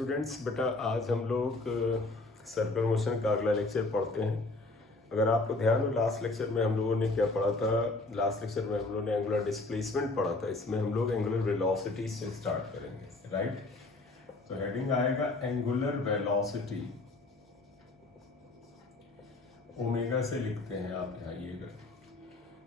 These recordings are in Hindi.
स्टूडेंट्स, बेटा आज हम लोग सर्कुलर मोशन का अगला लेक्चर पढ़ते हैं। अगर आपको ध्यान हो, लास्ट लेक्चर में हम लोगों ने क्या पढ़ा था? लास्ट लेक्चर में हम लोगों ने एंगुलर डिस्प्लेसमेंट पढ़ा था। इसमें हम लोग एंगुलर वेलोसिटी से स्टार्ट करेंगे, राइट? तो हेडिंग आएगा एंगुलर वेलोसिटी। ओमेगा से लिखते हैं आप यहाँ ये।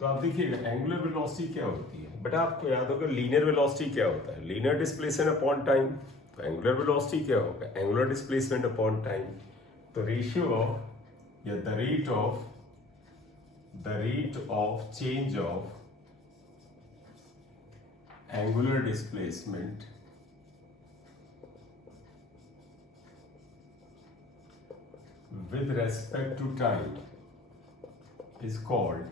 तो आप देखिएगा एंगुलर वेलोसिटी क्या होती है। बेटा आपको याद होगा लीनियर वेलोसिटी क्या होता है? Linear displacement upon time. तो एंगुलर वेलोसिटी क्या होगा? Angular displacement upon time. तो रेशियो ऑफ या the rate of change of angular displacement with respect to time is called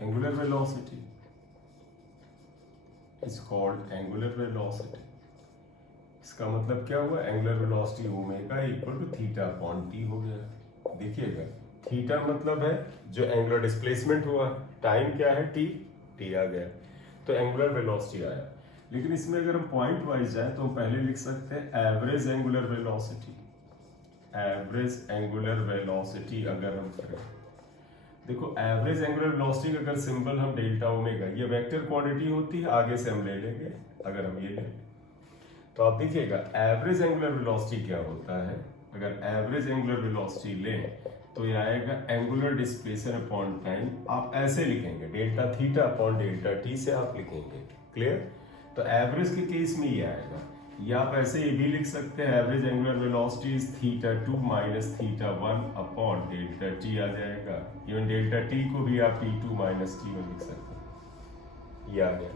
angular velocity. इसका मतलब क्या हुआ? Angular velocity omega equal to theta upon T हो गया। देखिएगा थीटा मतलब है जो एंगुलर डिस्प्लेसमेंट हुआ, टाइम क्या है? टी आ गया, तो एंगुलर वेलोसिटी आया। लेकिन इसमें अगर हम पॉइंट वाइज जाए तो हम पहले लिख सकते हैं एवरेज एंगुलर वेलोसिटी। अगर हम करें, देखो एवरेज एंगुलर वेलोसिटी अगर सिंबल हम डेल्टा ओमेगा, ये वेक्टर क्वांटिटी होती है, आगे से हम ले लेंगे। अगर हम ये लें तो आप देखिएगा एवरेज एंगुलर वेलोसिटी क्या होता है। अगर एवरेज एंगुलर वेलोसिटी लें तो ये आएगा एंगुलर डिस्प्लेसमेंट अपॉन टाइम। आप ऐसे लिखेंगे delta theta upon delta T से आप लिखेंगे। क्लियर? तो एवरेज के केस में ये आएगा, या आप ऐसे ये भी लिख सकते हैं average angular velocity is theta 2 minus theta 1 upon delta t आ जाएगा। इवन डेल्टा टी को भी आप t2 माइनस t1 लिख सकते हैं। ये आ गया।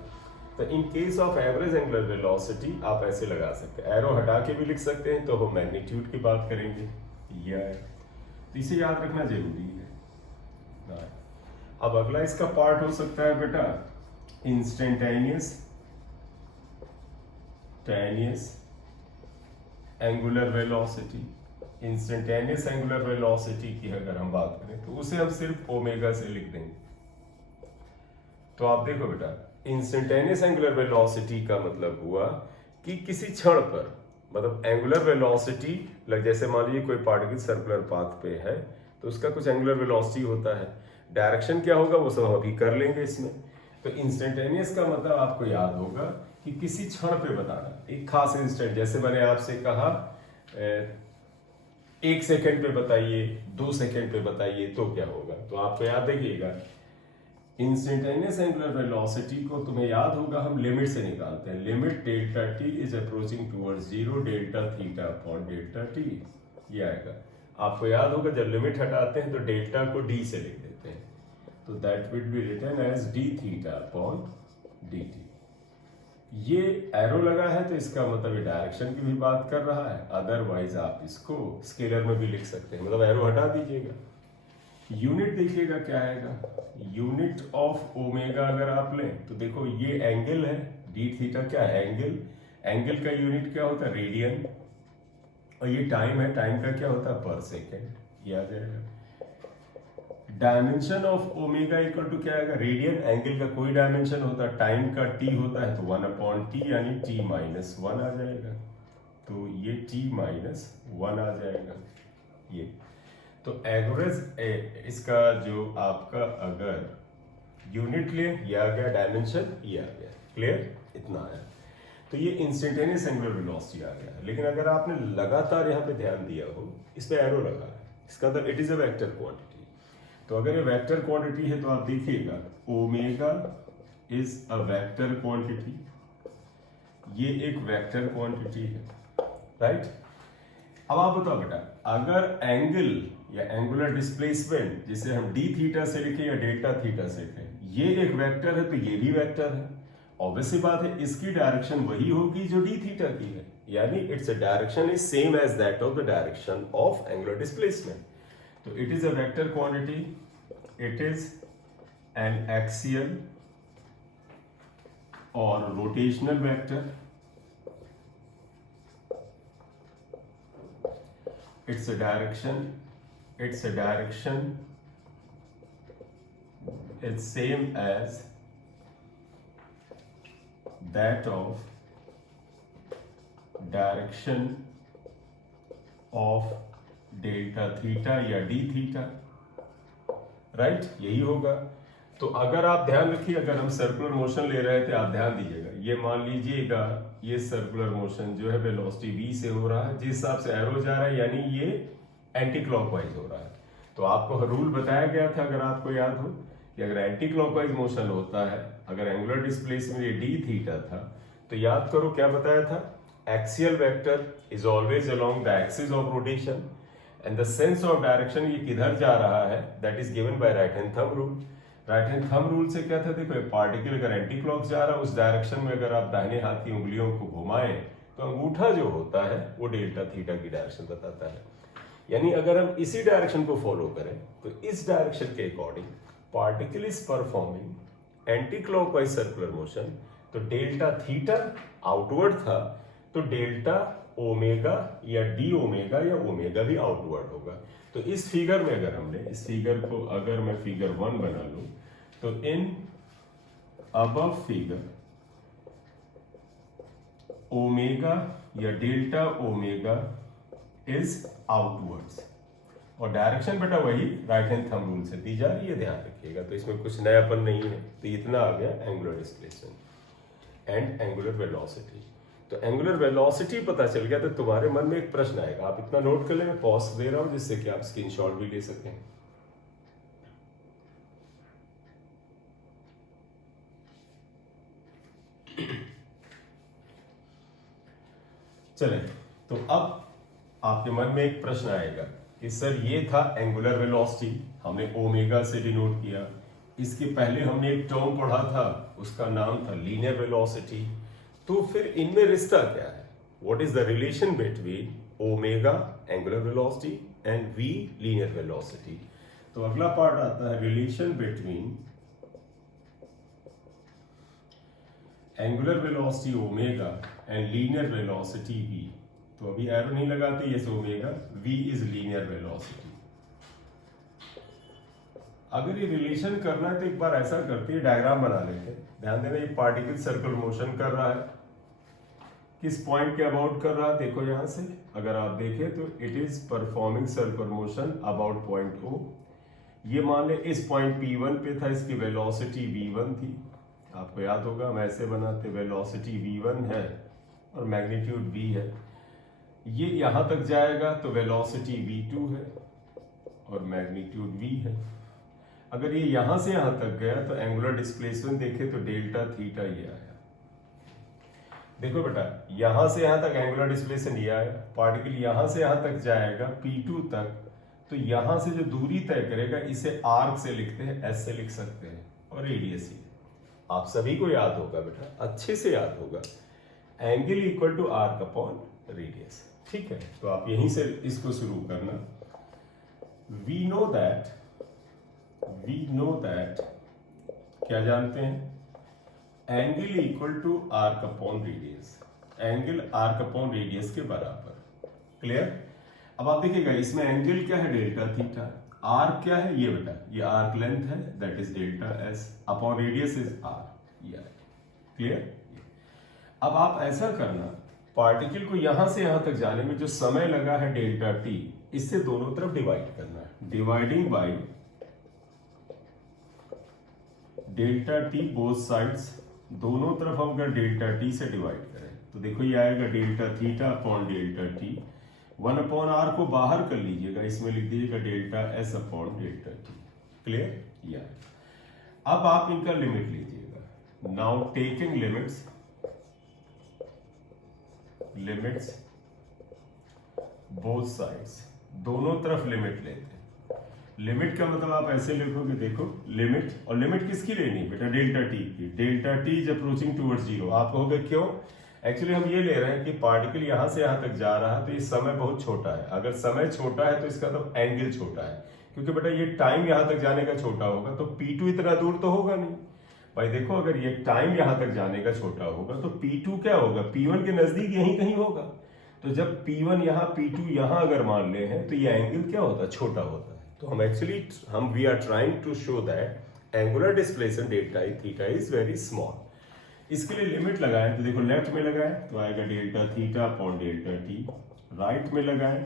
तो in case of average angular velocity आप ऐसे लगा सकते हैं, एरो हटा के भी लिख सकते हैं, तो हम मैग्नीट्यूड की बात करेंगे। ये आया, तो इसे याद रखना जरूरी है। अब अगला इसका पार्ट हो सकता है बेटा instantaneous angular velocity. Instantaneous angular velocity की अगर हम बात करें तो उसे हम सिर्फ ओमेगा से लिख देंगे। तो आप देखो बेटा इंस्टेंटेनियस एंगुलर वेलोसिटी का मतलब हुआ कि किसी क्षण पर, मतलब एंगुलर वेलोसिटी जैसे मान लीजिए कोई पार्टिकल सर्कुलर पाथ पे है तो उसका कुछ एंगुलर वेलोसिटी होता है। डायरेक्शन क्या होगा वो सब हम अभी कर लेंगे इसमें। तो इंस्टेंटेनियस का मतलब आपको याद होगा कि किसी क्षण पे बताना, एक खास इंस्टेंट। जैसे मैंने आपसे कहा 1 सेकेंड पे बताइए, 2 सेकेंड पे बताइए, तो क्या होगा? तो आपको याद रखिएगा इंस्टेंटेनियस एंगुलर वेलोसिटी को तुम्हें याद होगा हम लिमिट से निकालते हैं। Limit delta T is approaching towards 0 delta theta upon delta T. ये आएगा। आपको याद होगा जब लिमिट हटाते हैं तो डेल्टा को डी से लिख देते हैं, तो that will be written as D theta upon D T. ये एरो लगा है तो इसका मतलब ये डायरेक्शन की भी बात कर रहा है। अदरवाइज आप इसको स्केलर में भी लिख सकते हैं, मतलब एरो हटा दीजिएगा। यूनिट देखिएगा क्या आएगा, यूनिट ऑफ ओमेगा अगर आप लें तो देखो ये एंगल है, डी थीटा क्या है? एंगल का यूनिट क्या होता है? रेडियन। और ये टाइम है, टाइम का क्या होता है? पर सेकेंड। ये आ जाएगा। Dimension of omega equal to क्या आएगा? रेडियन। एंगल का कोई डायमेंशन होता है, टाइम का टी होता है, तो 1 अपॉन टी यानी टी माइनस 1 आ जाएगा। तो ये टी माइनस 1 आ जाएगा। ये तो एवरेज इसका जो आपका अगर यूनिट ले, ये आ गया, डायमेंशन ये आ गया। क्लियर? इतना आया। तो ये इंस्टेंटेनियस एंगुलर वेलोसिटी आ गया। लेकिन अगर आपने लगातार यहाँ पे ध्यान दिया हो, इस पे एरो लगा है, इसका मतलब it is a vector quantity. तो अगर ये वेक्टर क्वांटिटी है तो आप देखिएगा omega is a vector quantity. ये एक वेक्टर क्वांटिटी है, राइट? अब आप बताओ बेटा अगर एंगल या एंगुलर डिस्प्लेसमेंट जिसे हम डी थीटा से लिखें या डेल्टा थीटा से लिखें, ये एक वेक्टर है तो ये भी वेक्टर है। ऑब्वियसली बात है इसकी डायरेक्शन वही होगी जो डी थीटा की है, यानी its direction is same as that of the direction of angular displacement. तो it is a vector quantity, it is an axial और rotational vector. It's a direction, it's same as that of direction of delta theta या डी थीटा, राइट, यही होगा। तो अगर आप ध्यान रखिए, अगर हम सर्कुलर मोशन ले रहे थे, आप ध्यान दीजिएगा, ये मान लीजिएगा ये सर्कुलर मोशन जो है वेलोसिटी v से हो रहा है, जिस हिसाब से एरो जा रहा है, यानी ये एंटी क्लॉकवाइज हो रहा है। तो आपको रूल बताया गया था, अगर आपको याद हो, कि अगर एंटी क्लॉकवाइज मोशन होता है, अगर एंगुलर डिस्प्लेसमेंट ये डी थीटा था, तो याद करो क्या बताया था, axial vector is always along the axis of rotation and the sense of direction, ये किधर जा रहा है, that is given by right hand thumb rule. Right hand thumb rule से क्या था, देखो पार्टिकल अगर एंटी क्लॉक जा रहा है, उस डायरेक्शन में अगर आप दाहिने हाथ की उंगलियों को घुमाएं तो अंगूठा जो होता है वो डेल्टा थीटा की डायरेक्शन बताता है। यानी अगर हम इसी डायरेक्शन को फॉलो करें तो इस डायरेक्शन के according particle is performing anti clockwise circular motion, तो डेल्टा थीटा आउटवर्ड था, तो डेल्टा ओमेगा या डी ओमेगा या ओमेगा भी आउटवर्ड होगा। तो इस फिगर में अगर हमने इस फिगर को अगर मैं फिगर 1 बना लूं, तो इन अबव फिगर ओमेगा या डेल्टा ओमेगा इज आउटवर्ड्स, और डायरेक्शन बेटा वही राइट हैंड थंब रूल से दी जा रही है, ध्यान रखिएगा। तो इसमें कुछ नयापन नहीं है। तो इतना आ गया angular displacement and angular velocity. तो एंगुलर वेलोसिटी पता चल गया, तो तुम्हारे मन में एक प्रश्न आएगा, आप इतना नोट कर ले, मैं पॉज दे रहा हूं जिससे कि आप स्क्रीनशॉट भी ले सकें। चले, तो अब आपके मन में एक प्रश्न आएगा कि सर ये था एंगुलर वेलोसिटी, हमने ओमेगा से डिनोट किया, इसके पहले हमने एक टर्म पढ़ा था, उसका नाम था लीनियर वेलोसिटी। तो फिर इनमें रिश्ता क्या है, what is the relation between omega angular velocity and v linear velocity. तो अगला पार्ट आता है relation between angular velocity omega and linear velocity v। तो अभी एरो नहीं लगाते, ये omega, v is linear velocity. अगर ये रिलेशन करना है तो एक बार ऐसा करते हैं, डायग्राम बना लेते हैं। ध्यान देना, ये पार्टिकल सर्कुलर मोशन कर रहा है, किस पॉइंट के अबाउट कर रहा है, देखो यहां से अगर आप देखें तो it is performing circular motion about point O। ये मान ले इस पॉइंट P1 पे था, इसकी वेलोसिटी v1 थी, आपको याद होगा हम ऐसे बनाते, वेलोसिटी v1 है और मैग्नीट्यूड v है। ये यहां तक जाएगा तो वेलोसिटी v2 है और मैग्नीट्यूड v है। अगर ये यहां से यहां तक गया तो एंगुलर डिस्प्लेसमेंट देखे तो डेल्टा थीटा ये आया। देखो बेटा, यहां से यहां तक एंगुलर डिस्प्लेसमेंट ये आया, पार्टिकल यहां से यहां तक जाएगा P2 तक, तो यहां से जो दूरी तय करेगा इसे आर्क से लिखते हैं, S से लिख सकते हैं, और रेडियस ही। आप सभी को याद होगा बेटा, अच्छे से याद होगा, angle equal to arc upon radius. ठीक है, तो आप यहीं से इसको शुरू करना। वी नो दैट क्या जानते हैं, angle equal to arc upon radius, angle arc upon radius के बराबर। क्लियर। अब आप देखिएगा इसमें एंगल क्या है, डेल्टा थीटा, आर्क क्या है, ये बेटा ये आर्क लेंथ है, that is delta S, upon radius is R, ये। क्लियर। अब आप ऐसा करना, पार्टिकल को यहां से यहां तक जाने में जो समय लगा है डेल्टा टी, इससे दोनों तरफ डिवाइड करना है, dividing by delta T both sides. दोनों तरफ हम अगर डेल्टा टी से डिवाइड करें तो देखो ये आएगा delta theta upon delta T, 1 upon R को बाहर कर लीजिएगा, इसमें लिख दीजिएगा delta S upon delta T. Clear. या अब आप इनका लिमिट लीजिएगा। Now taking limits both sides, दोनों तरफ लिमिट लेते हैं। लिमिट का मतलब आप ऐसे लिखोगे, देखो लिमिट, और लिमिट किसकी लेनी है बेटा, डेल्टा टी की। Delta T is approaching towards zero. आप कहोगे क्यों, एक्चुअली हम ये ले रहे हैं कि पार्टिकल यहां से यहां तक जा रहा है तो ये समय बहुत छोटा है। अगर समय छोटा है तो इसका तो एंगल छोटा है, क्योंकि बेटा ये टाइम यहां तक जाने का छोटा होगा तो P2 इतना दूर तो होगा नहीं। भाई देखो, अगर ये टाइम यहां तक जाने का छोटा होगा तो P2 क्या होगा, P1 के नजदीक यहीं कहीं होगा। तो जब P1 यहाँ P2 यहाँ अगर मान ले हैं तो ये एंगल क्या होता है, छोटा होता है। तो we are trying to show that angular displacement delta theta is very small. इसके लिए लिमिट लगाएं तो देखो लेफ्ट में लगाएं तो आएगा delta theta upon delta T, right में लगाएं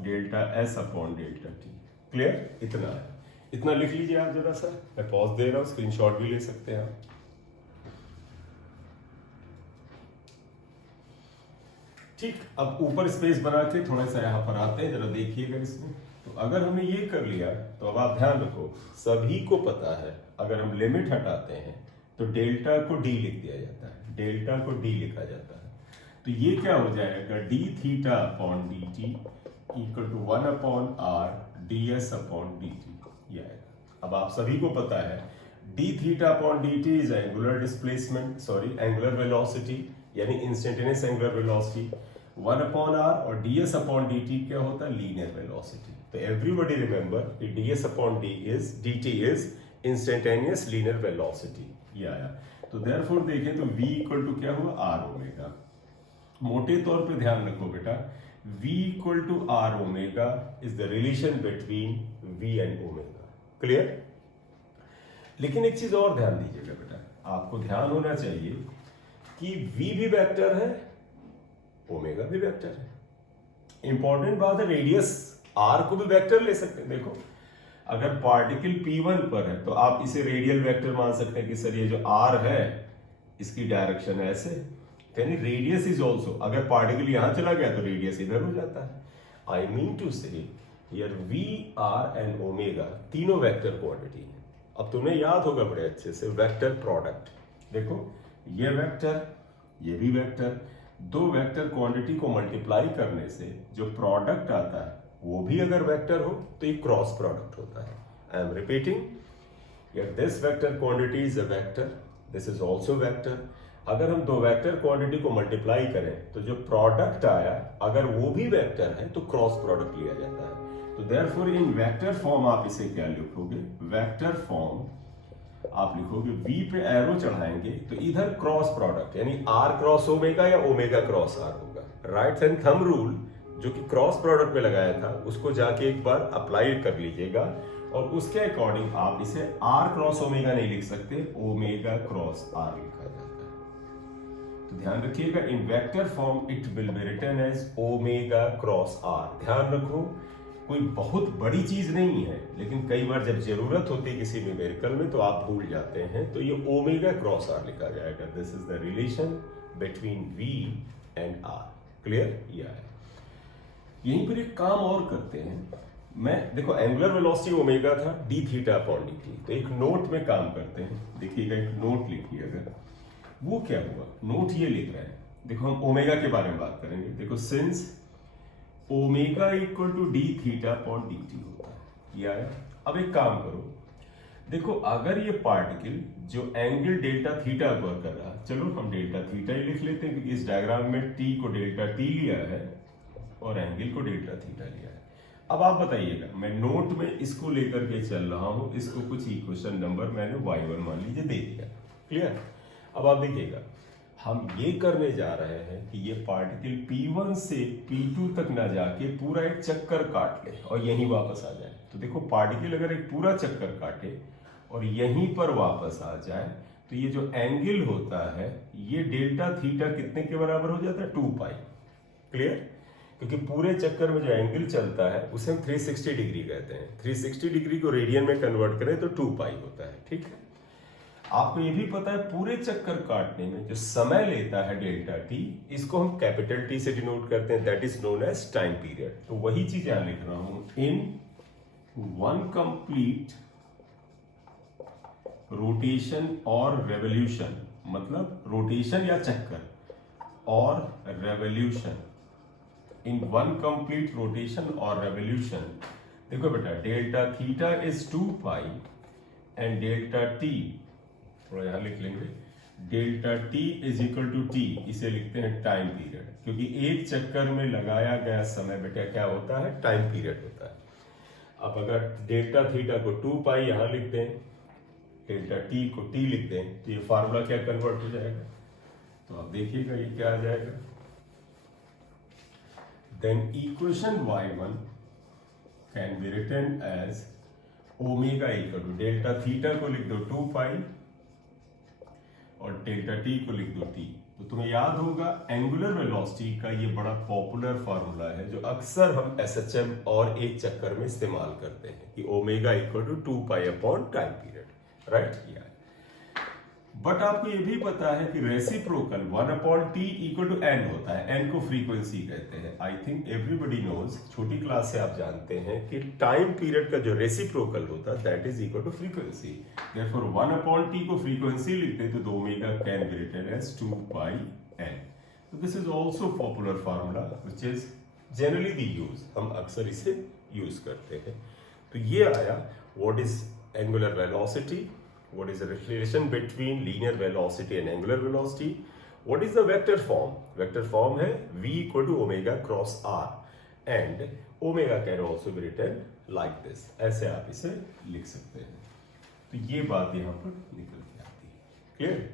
delta S upon delta T. Clear? इतना है, इतना लिख लीजिए आप जरा सा, मैं पॉज दे रहा हूं, स्क्रीनशॉट भी ले सकते हैं आप। ठीक, अब ऊपर स्पेस बना के थोड़ा सा यहां पर आते हैं, जरा देखिएगा इसमें। तो अगर हमने ये कर लिया तो अब आप ध्यान रखो, सभी को पता है अगर हम लिमिट हटाते हैं तो डेल्टा को डी लिख दिया जाता है, डेल्टा को डी लिखा जाता है। तो ये क्या हो जाएगा, d theta upon D t equal to 1 upon r d s upon D T, ये आएगा। अब आप सभी को पता है d theta upon D t is angular displacement, sorry angular velocity, यानी instantaneous angular velocity. 1 upon r और ds अपॉन dt क्या होता है, लीनियर वेलोसिटी। तो एवरीबॉडी रिमेंबर कि ds upon dt is instantaneous linear velocity, ये आया। तो देयरफॉर देखें तो v इक्वल टू क्या हुआ, r ओमेगा। मोटे तौर पे ध्यान रखो बेटा, v equal to r omega is the relation between v and omega. Clear? लेकिन एक चीज और ध्यान दीजिएगा बेटा, आपको ध्यान होना चाहिए कि v भी वेक्टर है, ओमेगा भी वेक्टर है। इंपॉर्टेंट बात है, रेडियस r को भी वेक्टर ले सकते हैं। देखो अगर पार्टिकल p1 पर है तो आप इसे रेडियल वेक्टर मान सकते हैं कि सर ये जो r है इसकी डायरेक्शन ऐसे, यानी रेडियस इज ऑल्सो, अगर पार्टिकल यहां चला गया तो रेडियस इधर हो जाता है। आई मीन टू से here v, r and omega तीनों वेक्टर क्वांटिटी है। अब तुम्हें याद होगा बड़े अच्छे से वेक्टर प्रोडक्ट, देखो ये वेक्टर, ये भी वेक्टर, दो वेक्टर क्वांटिटी को मल्टीप्लाई करने से जो प्रोडक्ट आता है वो भी अगर वेक्टर हो तो ये क्रॉस प्रोडक्ट होता है। I am repeating, this vector quantity is a vector, this is also vector. अगर हम दो वेक्टर क्वांटिटी को मल्टीप्लाई करें तो जो प्रोडक्ट आया अगर वो भी वेक्टर है तो क्रॉस प्रोडक्ट लिया जाता है। तो देयरफॉर इन वेक्टर फॉर्म आप इसे क्या लिखोगे, वेक्टर फॉर्म आप लिखोगे v पे एरो चढ़ाएंगे तो इधर क्रॉस प्रोडक्ट यानी r क्रॉस ओमेगा या ओमेगा क्रॉस r होगा। राइट हैंड थंब रूल जो कि क्रॉस प्रोडक्ट पे लगाया था उसको जाके एक बार अप्लाई कर लीजिएगा और उसके अकॉर्डिंग आप इसे r क्रॉस ओमेगा नहीं लिख सकते, ओमेगा क्रॉस r लिखा जाता है। तो ध्यान रखिएगा, in vector form it will be written as omega cross r। ध्यान रखो कोई बहुत बड़ी चीज नहीं है, लेकिन कई बार जब जरूरत होती है किसी न्यूमेरिकल में तो आप भूल जाते हैं, तो ये ओमेगा क्रॉस r लिखा जाएगा। This is the relation between v and r। Clear? ये है। यहीं पर एक काम और करते हैं, मैं देखो एंगुलर वेलोसिटी ओमेगा था D theta upon D T, तो एक नोट में काम करते हैं। देखिएगा एक नोट लिखिए, अगर वो क्या हुआ, नोट ये लिख रहे हैं, देखो हम ओमेगा के बारे में बात करेंगे। देखो since omega equal to D theta upon D T होता है, ये आया। अब एक काम करो, देखो अगर ये पार्टिकल जो एंगल डेल्टा थीटा पर कर रहा, चलो हम डेल्टा थीटा ही लिख लेते हैं क्योंकि इस डायग्राम में टी को डेल्टा टी लिया है और एंगल को डेल्टा थीटा लिया है। अब आप बताइएगा, मैं नोट में इसको लेकर के चल रहा हूं, इसको कुछ इक्वेशन नंबर मैंने y1 मान लीजिए दे दिया। क्लियर? अब आप देखिएगा हम ये करने जा रहे हैं कि ये पार्टिकल P1 से P2 तक ना जाके पूरा एक चक्कर काट ले और यहीं वापस आ जाए। तो देखो पार्टिकल अगर एक पूरा चक्कर काटे और यहीं पर वापस आ जाए तो ये जो एंगल होता है ये डेल्टा थीटा कितने के बराबर हो जाता है, 2 पाई। क्लियर? क्योंकि पूरे चक्कर में जो एंगल चलता है उसे हम 360 डिग्री कहते हैं। 360 डिग्री को रेडियन में कन्वर्ट करें तो 2 पाई होता है। ठीक है? आपको ये भी पता है पूरे चक्कर काटने में जो समय लेता है डेल्टा टी, इसको हम कैपिटल टी से डिनोट करते हैं, that is known as time period. तो वही चीज यहां लिख रहा हूं, इन वन कंप्लीट रोटेशन और रेवोल्यूशन, मतलब रोटेशन या चक्कर और revolution, in one complete rotation और रेवोल्यूशन। देखो बेटा delta theta is 2 pi and delta T, थोड़ा यहां लिख लेंगे, delta T is equal to T, इसे लिखते हैं टाइम पीरियड, क्योंकि एक चक्कर में लगाया गया समय बेटा क्या होता है, टाइम पीरियड होता है। अब अगर डेल्टा थीटा को 2 पाई यहां लिख दें, डेल्टा टी को टी लिख दें, तो ये फार्मूला क्या कन्वर्ट हो जाएगा, तो आप देखिएगा ये क्या आ जाएगा, then equation y1 can be written as omega equal to delta theta को लिख दो 2 पाई और डेल्टा टी को लिख दो टी। तो तुम्हें याद होगा एंगुलर वेलोसिटी का ये बड़ा पॉपुलर फार्मूला है जो अक्सर हम एसएचएम और एक चक्कर में इस्तेमाल करते हैं कि omega equal to 2 pi upon time period, right. या बट आपको ये भी पता है कि reciprocal 1 upon T equal to N होता है, एन को फ्रीक्वेंसी कहते हैं। आई थिंक एवरीबडी नोज, छोटी क्लास से आप जानते हैं कि टाइम पीरियड का जो रेसिप्रोकल होता है that is equal to frequency. Therefore 1 upon t को फ्रीक्वेंसी लिखते तो omega can be written as 2 pi n. तो this is also popular formula which is generally we use, हम अक्सर इसे यूज करते हैं। तो ये आया what is angular velocity, what is the relation between linear velocity and angular velocity, what is the vector form, vector form है v equal to omega cross r and omega can also be written like this, ऐसे आप इसे लिख सकते हैं। तो ये बात यहाँ पर निकल के आती है, क्लियर।